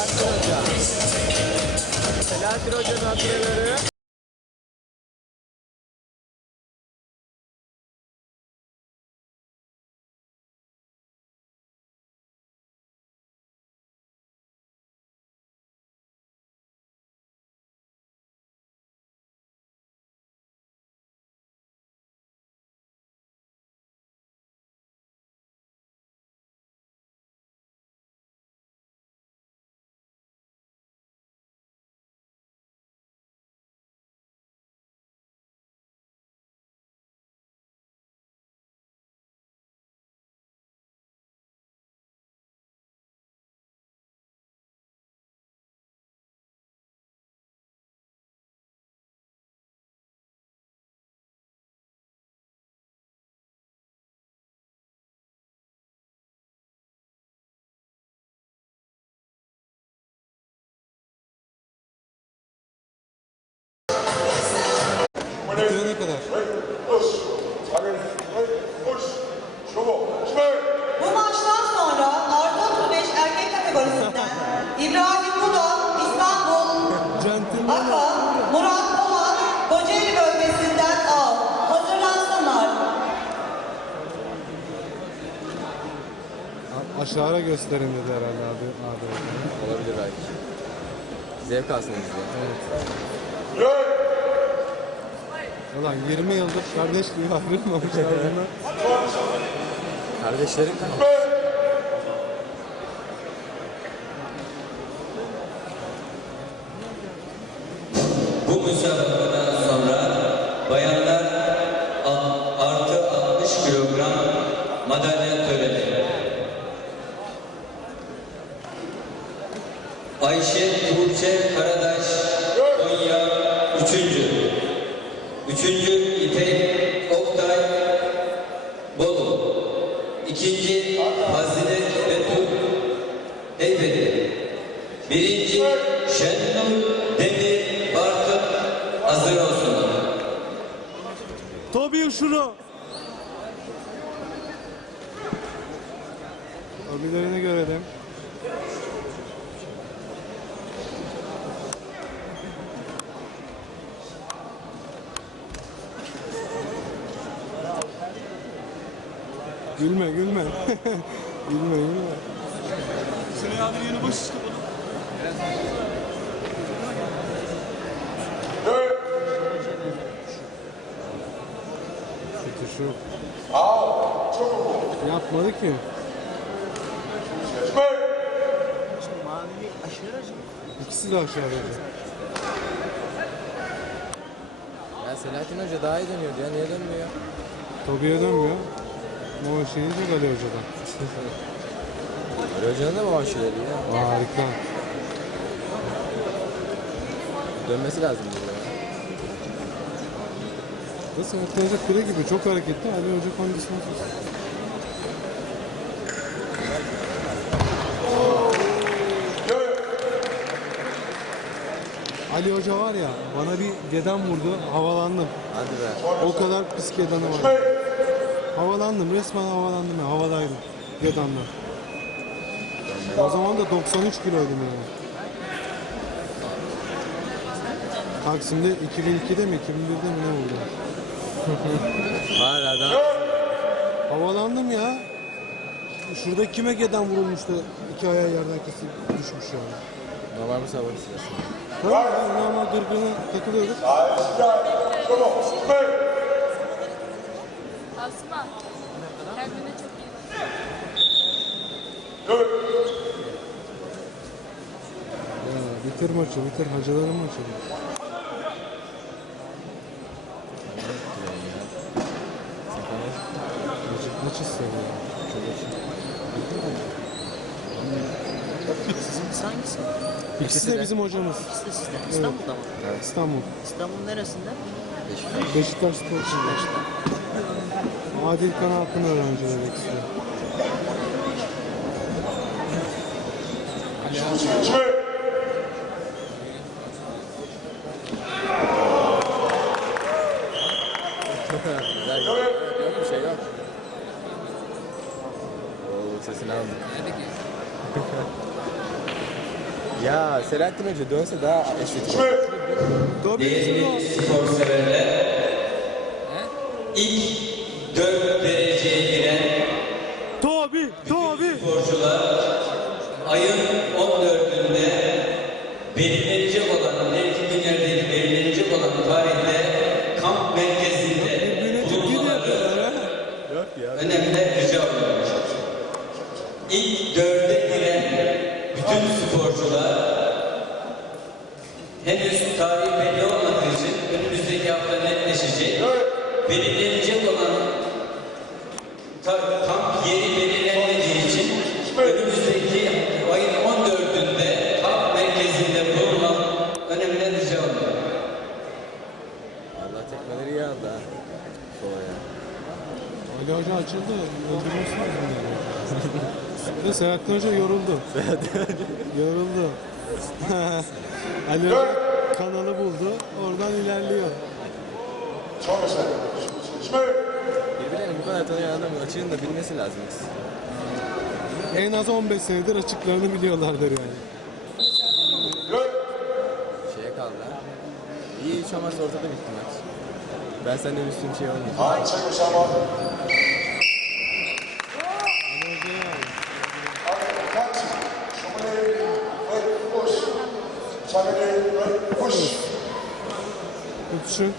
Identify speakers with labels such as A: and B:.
A: Hoca. Selahattin Hoca'nın antrenörü.
B: Centilmen.
C: Aka, Murat Polat Kocaeli bölgesinden al. Hazırlansınlar.
B: Aşağıya gösterin dedi herhalde abi. abi.
A: Olabilir belki. Zevk alsın izleyen.
B: Ulan 20 yıldır kardeşliği ayrılmamış ağzına.
A: Kardeşlerim
D: Bu müsabakadan sonra bayanlar artı 60 kilogram madalya töreni. Ayşe Tuğçe Karadaş Konya 3. Üçüncü İpek Oktay Bolu. İkinci Fazilet Betül Heybeli. Birinci Şenol Demir
B: Tabii şunu. Abilerini görelim. Gülme gülme. gülme gülme. Kötü şu. Yapmadı ki. İkisi de aşağıda.
A: Ya Selahattin Hoca daha iyi dönüyordu ya. Niye dönmüyor?
B: Tobi'ye dönmüyor. Ama şeyi çok Ali Hoca'dan.
A: Ali Hoca'nın da mı maaşı veriyor ya?
B: Harika.
A: Dönmesi lazım burada.
B: Nasıl Ortaya kule gibi çok hareketli. Ali Hoca kondisyonu tutsun. Ali Hoca var ya bana bir geden vurdu havalandım.
A: Hadi be.
B: O kadar pis gedanı var. Havalandım resmen havalandım ya havadaydım gedanla. O zaman da 93 kiloydum yani. Taksim'de 2002'de mi 2001'de mi ne vurdu?
A: Hala da.
B: Havalandım ya. Şurada kime geden vurulmuştu? İki ayağı yerden kesip düşmüş yani.
A: Normal müsabaka sırasında.
B: Ha, normal gırgırına takılıyorduk.
E: Asma. Kendine çok iyi.
B: Ya, bitir maçı, bitir hacıların maçı. İstiyor ya.
F: Sizin hangisi?
B: İkisi de bizim hocamız.
F: İkisi de sizden. İstanbul'da mı?
B: İstanbul.
F: İstanbul'un neresinde?
B: Beşiktaş Spor Kulübü. Adil Kan Akın öğrencileri ikisi de.
A: Güzel. Sesini aldım. Ya Selahattin Hoca dönse daha estetik olur.
D: Değerli
B: o.
D: spor severler, ilk dört dereceye giren
B: Tabii, tabii.
D: sporcular ayın 14'ünde belirlenecek İlk dörde giren bütün sporcular henüz tarih belli olmadığı için önümüzdeki hafta netleşecek. Belirlenecek olan kamp yeri belirlenmediği için önümüzdeki ayın 14'ünde kamp merkezinde bulunmak önemli rica oluyor.
A: Allah tekmeleri iyi aldı ha. Solaya.
B: Ali Hoca açıldı. Öldürüyorsunuz bunları. De Selahattin Hoca yoruldu. yoruldu. Ali Hoca kanalı buldu. Oradan ilerliyor.
A: Birbirlerini bu kadar tanıyan adamın açığını da bilmesi lazım.
B: En az 15 senedir açıklarını biliyorlardır yani.
A: Şeye kaldı ha. İyi hiç olmazsa ortada bitti maç. Ben senden üstün şey olmayacağım.
B: Ali Hoca'ya yani. Tutuşun.